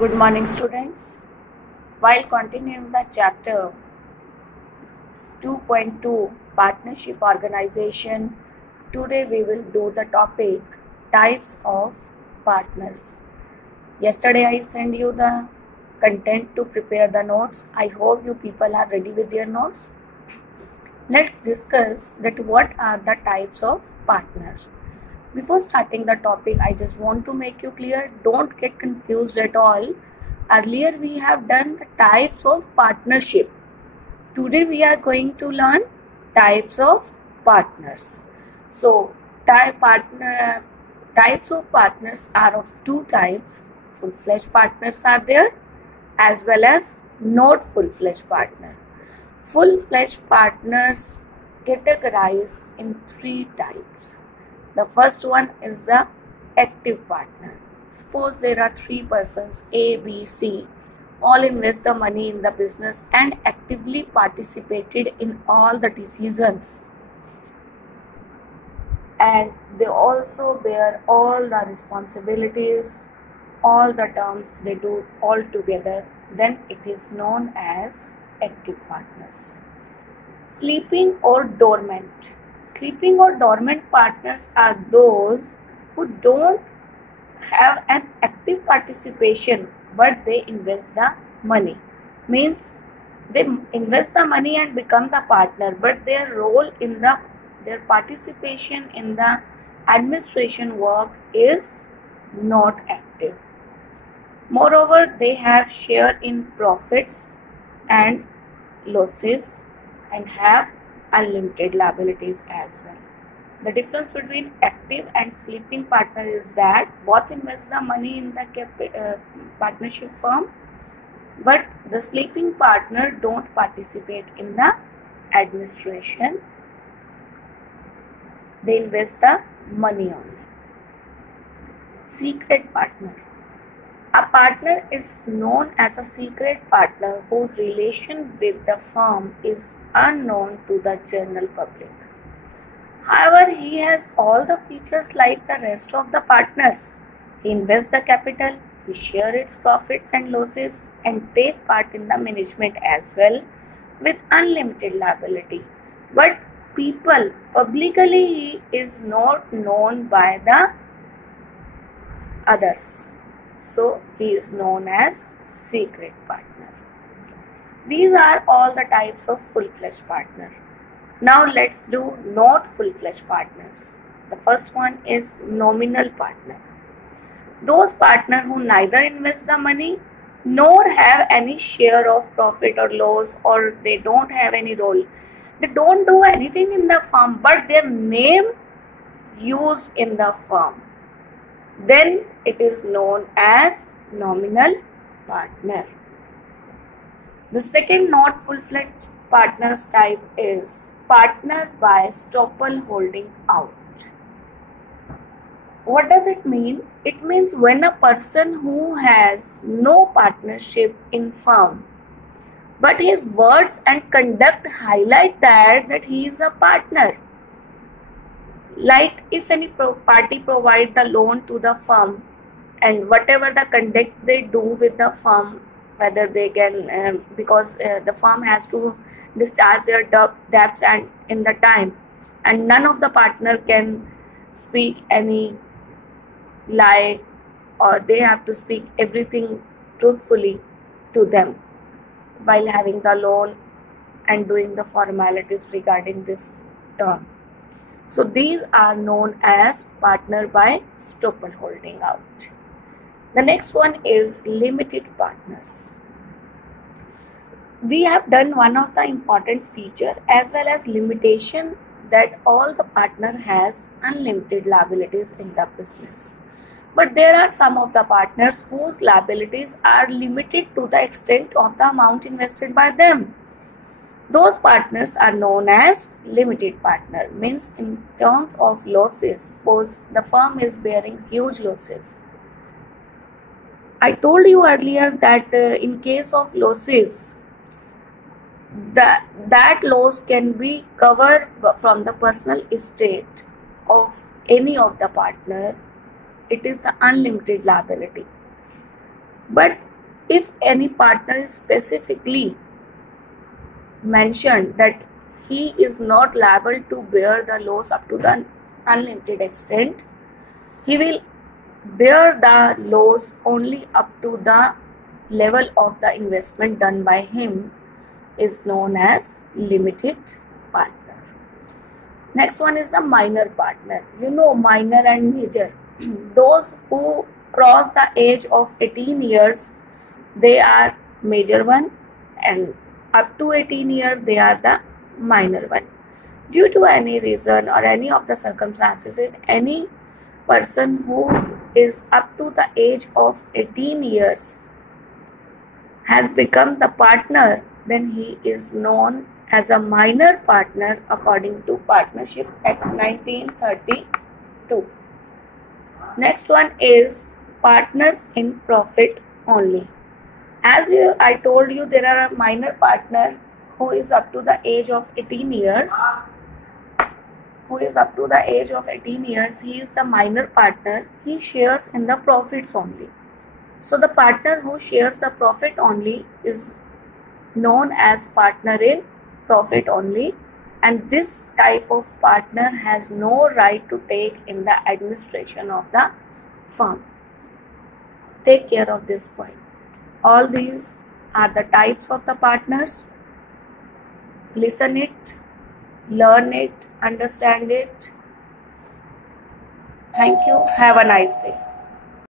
Good morning, students. While continuing the chapter 2.2 Partnership Organization, today we will do the topic Types of Partners. Yesterday I sent you the content to prepare the notes. I hope you people are ready with your notes. Let's discuss that what are the types of partners. Before starting the topic, I just want to make you clear, don't get confused at all. Earlier we have done the types of partnership. Today we are going to learn types of partners. So types of partners are of two types. Full-fledged partners are there as well as not full-fledged partner. Full-fledged partners categorize in three types. The first one is the active partner. Suppose there are three persons A, B, C, all invest the money in the business and actively participated in all the decisions, and they also bear all the responsibilities, all the terms they do all together, then it is known as active partners. Sleeping or dormant. Sleeping or dormant partners are those who don't have an active participation but they invest the money. Means they invest the money and become the partner, but their role in their participation in the administration work is not active. Moreover, they have share in profits and losses and have unlimited liabilities as well. The difference between active and sleeping partner is that both invest the money in the partnership firm, but the sleeping partner don't participate in the administration. They invest the money only. Secret partner. A partner is known as a secret partner whose relation with the firm is unknown to the general public. However, he has all the features like the rest of the partners. He invests the capital, he shares its profits and losses, and take part in the management as well with unlimited liability. But publicly he is not known by the others. So he is known as secret partner. These are all the types of full-fledged partner. Now let's do not full-fledged partners. The first one is nominal partner. Those partners who neither invest the money nor have any share of profit or loss, or they don't have any role. They don't do anything in the firm but their name used in the firm. Then it is known as nominal partner. The second not full-fledged partners type is partner by stopple holding out. What does it mean? It means when a person who has no partnership in firm, but his words and conduct highlight that he is a partner. Like if any party provide the loan to the firm, and whatever the conduct they do with the firm, whether they can because the firm has to discharge their debts and in the time, and none of the partner can speak any lie, or they have to speak everything truthfully to them while having the loan and doing the formalities regarding this term. So these are known as partner by stopple holding out. The next one is limited partners. We have done one of the important feature as well as limitation that all the partner has unlimited liabilities in the business. But there are some of the partners whose liabilities are limited to the extent of the amount invested by them. Those partners are known as limited partner. Means in terms of losses, suppose the firm is bearing huge losses. I told you earlier that in case of losses, that loss can be covered from the personal estate of any of the partner. It is the unlimited liability. But if any partner is specifically mentioned that he is not liable to bear the loss up to the unlimited extent, he will bear the loss only up to the level of the investment done by him, is known as limited partner. Next one is the minor partner. You know, minor and major. Those who cross the age of 18 years, they are major one, and up to 18 years they are the minor one. Due to any reason or any of the circumstances, if any person who is up to the age of 18 years has become the partner, then he is known as a minor partner according to Partnership Act 1932. Next one is partners in profit only. As I told you, there are a minor partner who is up to the age of 18 years. He is the minor partner. He shares in the profits only. So the partner who shares the profit only is known as partner in profit only, and this type of partner has no right to take in the administration of the firm. Take care of this point. All these are the types of the partners. Listen it, learn it, understand it. Thank you. Have a nice day.